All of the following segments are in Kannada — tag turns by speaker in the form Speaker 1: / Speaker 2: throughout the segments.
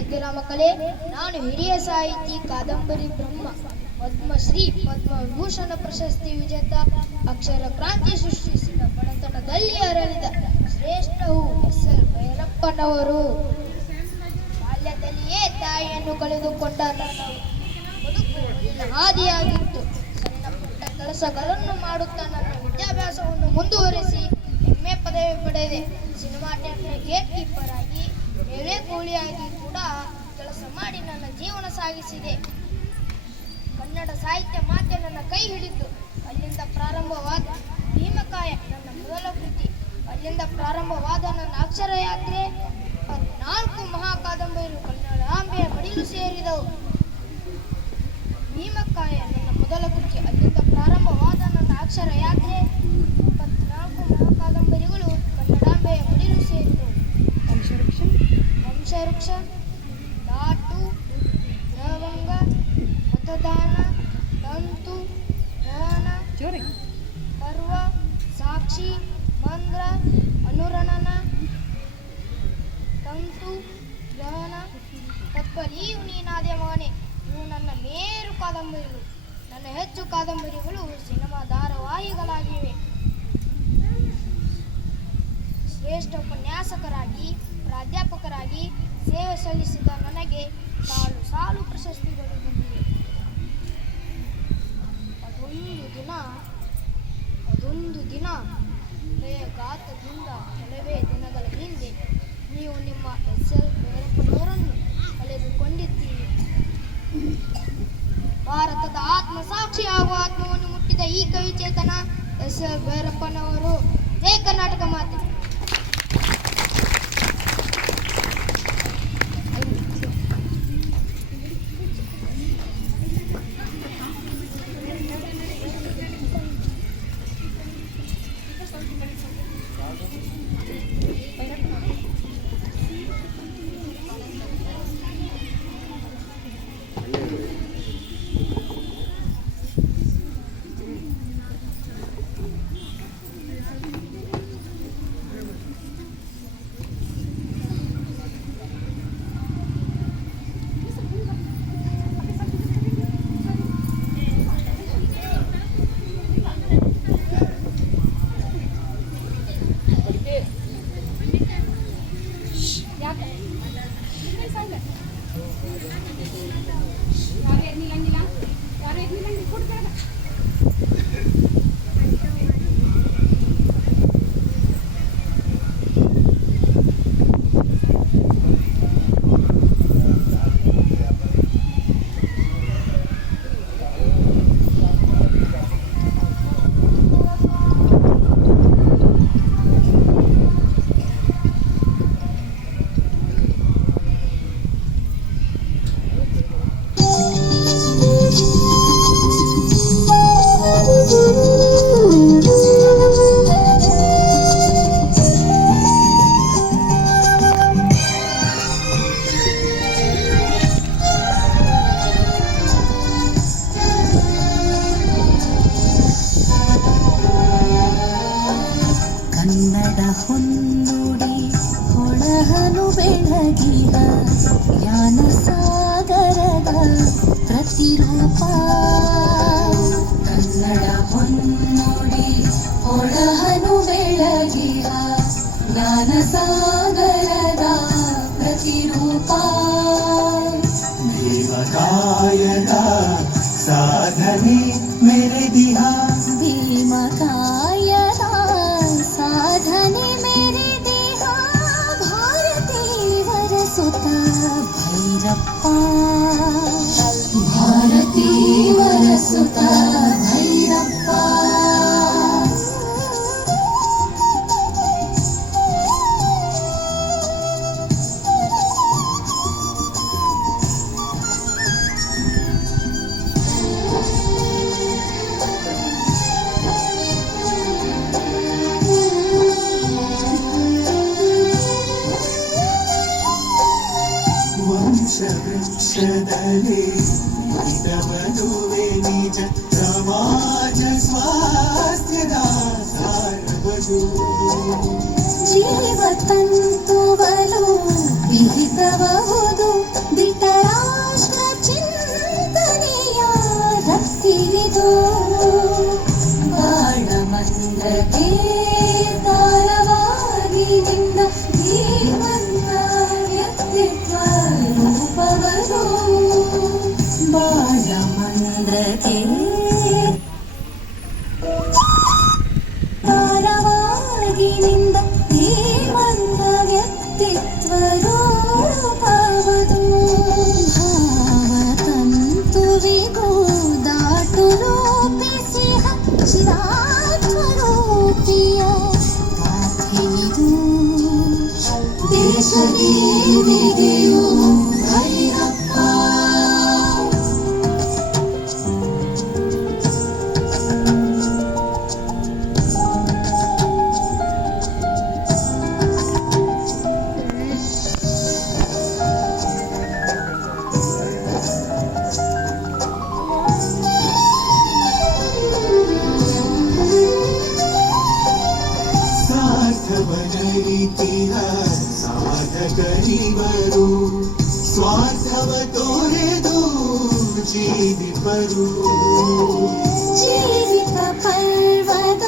Speaker 1: ಇದ್ದೀರಾ ಮಕ್ಕಳೇ ನಾನು ಹಿರಿಯ ಸಾಹಿತಿ ಕಾದಂಬರಿ ಬ್ರಹ್ಮ, ಪದ್ಮಶ್ರೀ, ಪದ್ಮವಿಭೂಷಣ ಪ್ರಶಸ್ತಿ ವಿಜೇತ, ಅಕ್ಷರ ಕ್ರಾಂತಿ ಸೃಷ್ಟಿಸಿದ ಬಡತನದಲ್ಲಿ ಅರಳಿದ ಶ್ರೇಷ್ಠವು ಎಸ್ ಎಲ್ ಭೈರಪ್ಪನವರು ಬಾಲ್ಯದಲ್ಲಿಯೇ ತಾಯಿಯನ್ನು ಕಳೆದುಕೊಂಡ ಹಾದಿಯಾಗಿತ್ತು ಸಣ್ಣ ಪುಟ್ಟ ಕೆಲಸಗಳನ್ನು ಮಾಡುತ್ತಾ ನನ್ನ ವಿದ್ಯಾಭ್ಯಾಸವನ್ನು ಮುಂದುವರಿಸಿ, ಹೆಮ್ಮೆ ಪದವಿ ಪಡೆದೆ. ಸಿನಿಮಾ ಟೆಕ್ನ ಗೇಟ್ ಕೀಪರ್ ಆಗಿ ಕೋಳಿಯಾಗಿ ಕೂಡ ಕೆಲಸ ಮಾಡಿ ನನ್ನ ಜೀವನ ಸಾಗಿಸಿದೆ. ಕನ್ನಡ ಸಾಹಿತ್ಯ ಮಾತೆ ನನ್ನ ಕೈ ಹಿಡಿದು. ಅಲ್ಲಿಂದ ಪ್ರಾರಂಭವಾದ ಭೀಮಕಾಯ ನನ್ನ ಮೊದಲ ಕೃತಿ. ಅಲ್ಲಿಂದ ಪ್ರಾರಂಭವಾದ ನನ್ನ ಅಕ್ಷರ ಯಾತ್ರೆ ಹದಿನಾಲ್ಕು ಮಹಾಕಾದಂಬರಿಗಳು ಕನ್ನಡಾಂಬೆಯ ಮಡಿಲು ಸೇರಿದವು ಭೀಮಕಾಯ ನನ್ನ ಮೊದಲ ಕೃತಿ ಅಲ್ಲಿಂದ ಪ್ರಾರಂಭವಾದ ನನ್ನ ಅಕ್ಷರ ಯಾತ್ರೆ ಇಪ್ಪತ್ನಾಲ್ಕು ಮಹಾಕಾದಂಬರಿಗಳು ಕನ್ನಡಾಂಬೆಯ ಮಡಿಲು ಸೇರಿದವು ವಂಶವೃಕ್ಷ ದಾಟು ಲವಂಗ ಮತದಾನ ತಂತು ದಹನ ಪರ್ವ ಸಾಕ್ಷಿ ಮಂದ್ರ ಅನುರಣನ ತಂತು ದಹನ ತಪ್ಪಲಿ ನೀನಾದೆ ಮಗನೆ ಇವು ನನ್ನ ಮೇರು ಕಾದಂಬರಿಗಳು ನನ್ನ ಹೆಚ್ಚು ಕಾದಂಬರಿಗಳು ಸಿನಿಮಾ ಧಾರಾವಾಹಿಗಳಾಗಿವೆ. ಶ್ರೇಷ್ಠ ಉಪನ್ಯಾಸಕರಾಗಿ ಪ್ರಾಧ್ಯಾಪಕರಾಗಿ ಸೇವೆ ಸಲ್ಲಿಸಿದ ನನಗೆ ಸಾಲು ಸಾಲು ಪ್ರಶಸ್ತಿಗಳು ಬಂದಿವೆ. ಅದೊಂದು ದಿನ ಅದೊಂದು ದಿನ ಘಾತದಿಂದ ಕೆಲವೇ ದಿನಗಳ ಹಿಂದೆ ನೀವು ನಿಮ್ಮ ಎಸ್ ಎಲ್ ಭೈರಪ್ಪನವರನ್ನು ಕಳೆದುಕೊಂಡಿದ್ದೀರಿ. ಭಾರತದ ಆತ್ಮಸಾಕ್ಷಿ ಹಾಗೂ ಆತ್ಮವನ್ನು ಮುಟ್ಟಿದ ಈ ಕವಿ ಚೇತನ ಎಸ್ ಎಲ್ ಭೈರಪ್ಪನವರು ಜೈ ಕರ್ನಾಟಕ ಮಾತೆ.
Speaker 2: ಕನ್ನಡ ಹೊನ್ನುಡಿ ಹೊಳಹನು ಬೆಳಗಿದ ಜ್ಞಾನ ಸಾಗರದ ಪ್ರತಿರೂಪ. ಕನ್ನಡ ಹೊನ್ನುಡಿ ಹೊಳಹನು भारती वरसुता।
Speaker 3: ವಂಶ ವೃಕ್ಷದಲ್ಲಿ ನಿಹಿತವದುವೆ ನಿಜ ಸಮಾಜ ಸ್ವಾಸ್ಥ್ಯದ ಸಾರವದು
Speaker 2: ಜೀವ జీవిత జీవిత పర్వద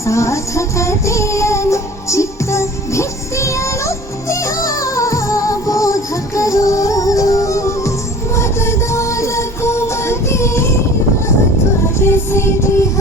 Speaker 2: సాధకతేను చిత్త భిత్తియనుత్తియా బోధకరు మతదాలకు మతే మహత్వ ప్రసిద్ధిహ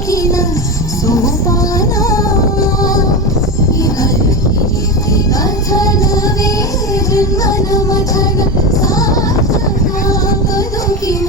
Speaker 2: ಸೋಕಿನ ಸೋಪಾನ ಕಥನ ವೇದನ ಮಥನ ಸಾಧನ ಬದುಕಿನ